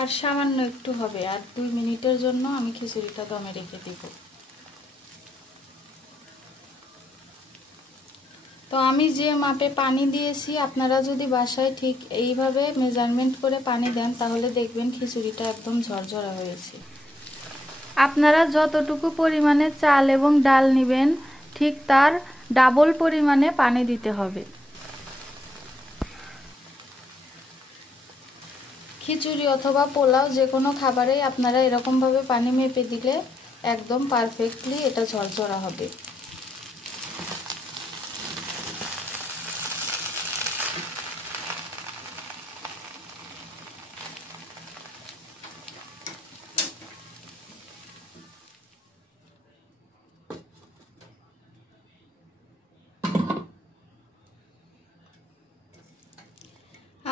আর সামান্য একটু হবে, আর 2 মিনিটের জন্য আমি খিচুড়িটা দমে রেখে দিব। তো আমি যে মাপে পানি দিয়েছি, আপনারা যদি বাসায় ঠিক এইভাবে মেজারমেন্ট করে পানি দেন তাহলে দেখবেন খিচুড়িটা একদম ঝরঝরা হয়েছে। আপনারা যতটুকু পরিমাণে চাল এবং ডাল নেবেন ঠিক তার ডাবল পরিমাণে পানি দিতে হবে। খিচুড়ি অথবা পোলাও যে কোনো খাবারেই আপনারা এরকমভাবে পানি মেপে দিলে একদম পারফেক্টলি এটা ঝরঝরা হবে।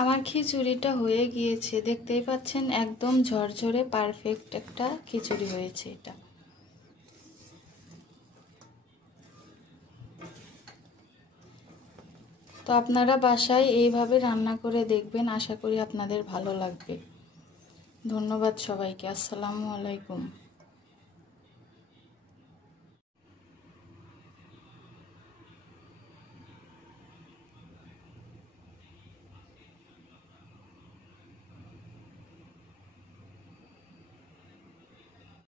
আমার খিচুড়িটা হয়ে গিয়েছে, দেখতেই পাচ্ছেন একদম ঝরঝরে পারফেক্ট একটা খিচুড়ি হয়েছে এটা। তো আপনারা বাসায় এইভাবে রান্না করে দেখবেন, আশা করি আপনাদের ভালো লাগবে। ধন্যবাদ সবাইকে। আসসালামু আলাইকুম।